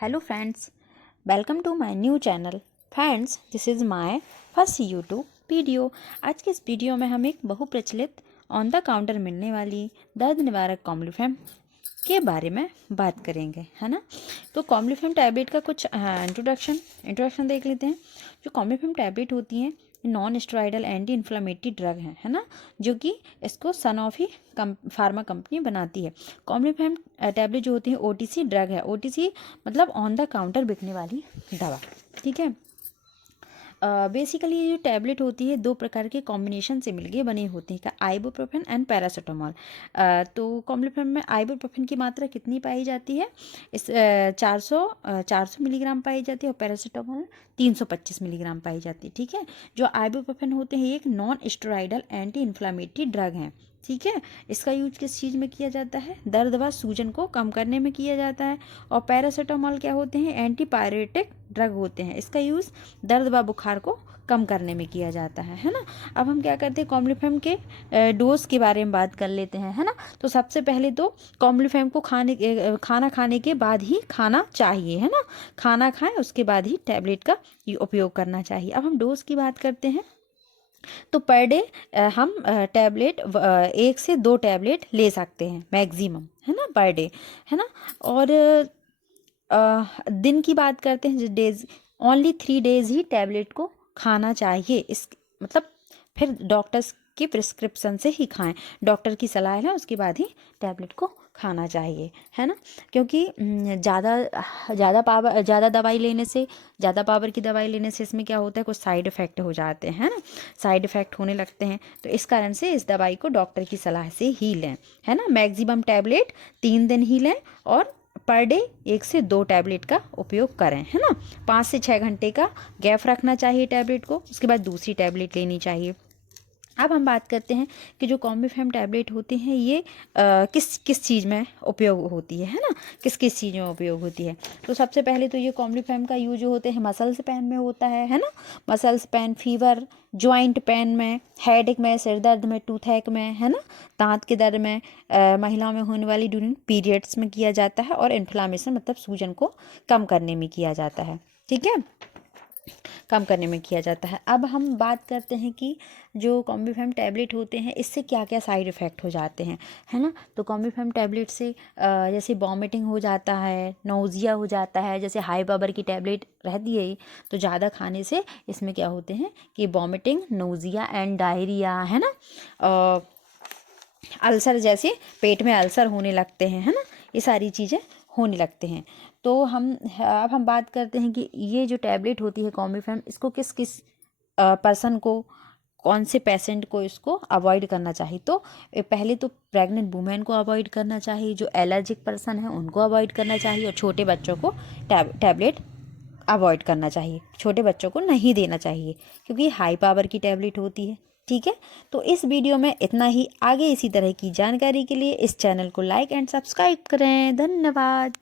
Hello friends, welcome to my new channel. Friends, this is my first YouTube video. आज के इस video में हम एक बहुप्रचलित ऑन द काउंटर मिलने वाली दर्द निवारक कॉम्बिफ्लेम के बारे में बात करेंगे, है ना। तो कॉम्बिफ्लेम टैबलेट का कुछ इंट्रोडक्शन देख लेते हैं। जो कॉम्बिफ्लेम टैबलेट होती हैं non steroidal anti inflammatory drug है ना, जो कि इसको सनोफी फार्मा कंपनी बनाती है। कॉम्बिफ्लेम टैबलेट जो होती है ओटीसी ड्रग है। ओटीसी मतलब ऑन द काउंटर बिकने वाली दवा, ठीक है। बेसिकली ये जो टैबलेट होती है दो प्रकार के कॉम्बिनेशन से मिलके बनी होती है, आइबुप्रोफेन एंड पैरासीटामोल। तो कॉम्बिफ्लेम में आइबुप्रोफेन की मात्रा कितनी पाई जाती है? इस 400 मिलीग्राम पाई जाती है और पैरासीटामोल 325 मिलीग्राम पाई जाती है, ठीक है। जो आइबुप्रोफेन होते हैं एक non steroidal anti inflammatory drug हैं, ठीक है। इसका यूज किस चीज़ में किया जाता है? दर्द व सूजन को कम करने में किया जाता है। और पैरासीटामोल क्या होते हैं? एंटीपायरेटिक ड्रग होते हैं। इसका यूज़ दर्द व बुखार को कम करने में किया जाता है ना। अब हम क्या करते हैं, कॉम्बिफ्लेम के डोज के बारे में बात कर लेते हैं, है ना। तो सबसे पहले तो कॉम्बिफ्लेम को खाना खाने के बाद ही खाना चाहिए, है ना। खाना खाएं उसके बाद ही टैबलेट का उपयोग करना चाहिए। अब हम डोज की बात करते हैं। तो पर डे हम टैबलेट 1 से 2 टैबलेट ले सकते हैं मैक्सिमम, है ना, पर डे, है ना। और दिन की बात करते हैं, डेज ओनली 3 डेज ही टैबलेट को खाना चाहिए। इस मतलब फिर डॉक्टर्स की प्रिस्क्रिप्शन से ही खाएं, डॉक्टर की सलाह है उसके बाद ही टैबलेट को खाना चाहिए, है ना। क्योंकि ज़्यादा दवाई लेने से, ज़्यादा पावर की दवाई लेने से इसमें क्या होता है, कुछ साइड इफ़ेक्ट हो जाते हैं, है ना। साइड इफ़ेक्ट होने लगते हैं, तो इस कारण से इस दवाई को डॉक्टर की सलाह से ही लें, है ना। मैक्सिमम टैबलेट 3 दिन ही लें और पर डे 1 से 2 टैबलेट का उपयोग करें, है ना। 5 से 6 घंटे का गैप रखना चाहिए टैबलेट को, उसके बाद दूसरी टैबलेट लेनी चाहिए। अब हम बात करते हैं कि जो कॉम्बिफ्लेम टैबलेट होती हैं ये किस किस चीज़ में उपयोग होती है ना, किस किस चीज़ में उपयोग होती है। तो सबसे पहले तो ये कॉम्बिफ्लेम का यूज जो होते हैं मसल्स पेन में होता है ना। Muscles pain, fever, joint pain में, हेडेक में, सिर दर्द में, टूथएक में, है ना, दांत के दर्द में, महिलाओं में होने वाली ड्यूरिंग पीरियड्स में किया जाता है। और इन्फ्लामेशन मतलब सूजन को कम करने में किया जाता है, ठीक है, कम करने में किया जाता है। अब हम बात करते हैं कि जो कॉम्बिफ्लेम टैबलेट होते हैं इससे क्या क्या साइड इफ़ेक्ट हो जाते हैं, है ना। तो कॉम्बिफ्लेम टैबलेट से जैसे वॉमिटिंग हो जाता है, नोज़िया हो जाता है। जैसे हाई पावर की टैबलेट रहती है तो ज़्यादा खाने से इसमें क्या होते हैं कि वॉमिटिंग, नोज़िया एंड डायरिया, है ना। अल्सर, जैसे पेट में अल्सर होने लगते हैं, है ना, ये सारी चीज़ें होने लगते हैं। तो अब हम बात करते हैं कि ये जो टैबलेट होती है कॉम्बिफ्लेम, इसको किस किस पर्सन को, कौन से पेशेंट को इसको अवॉइड करना चाहिए। तो पहले तो प्रेग्नेंट वुमेन को अवॉइड करना चाहिए, जो एलर्जिक पर्सन है उनको अवॉइड करना चाहिए, और छोटे बच्चों को टैबलेट अवॉइड करना चाहिए, छोटे बच्चों को नहीं देना चाहिए क्योंकि हाई पावर की टैबलेट होती है, ठीक है। तो इस वीडियो में इतना ही। आगे इसी तरह की जानकारी के लिए इस चैनल को लाइक एंड सब्सक्राइब करें। धन्यवाद।